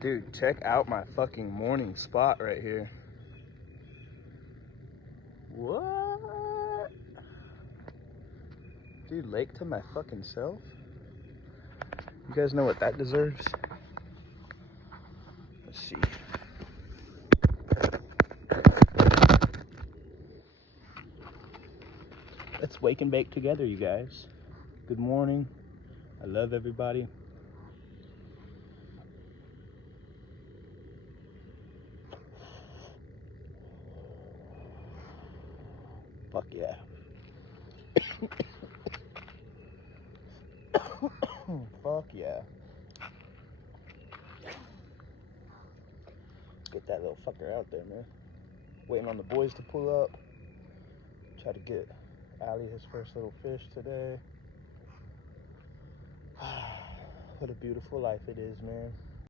Dude, check out my fucking morning spot right here. What? Dude, lake to my fucking self? You guys know what that deserves? Let's see. Let's wake and bake together, you guys. Good morning. I love everybody. Fuck yeah. Fuck yeah. Get that little fucker out there, man. Waiting on the boys to pull up. Try to get Ali his first little fish today. What a beautiful life it is, man.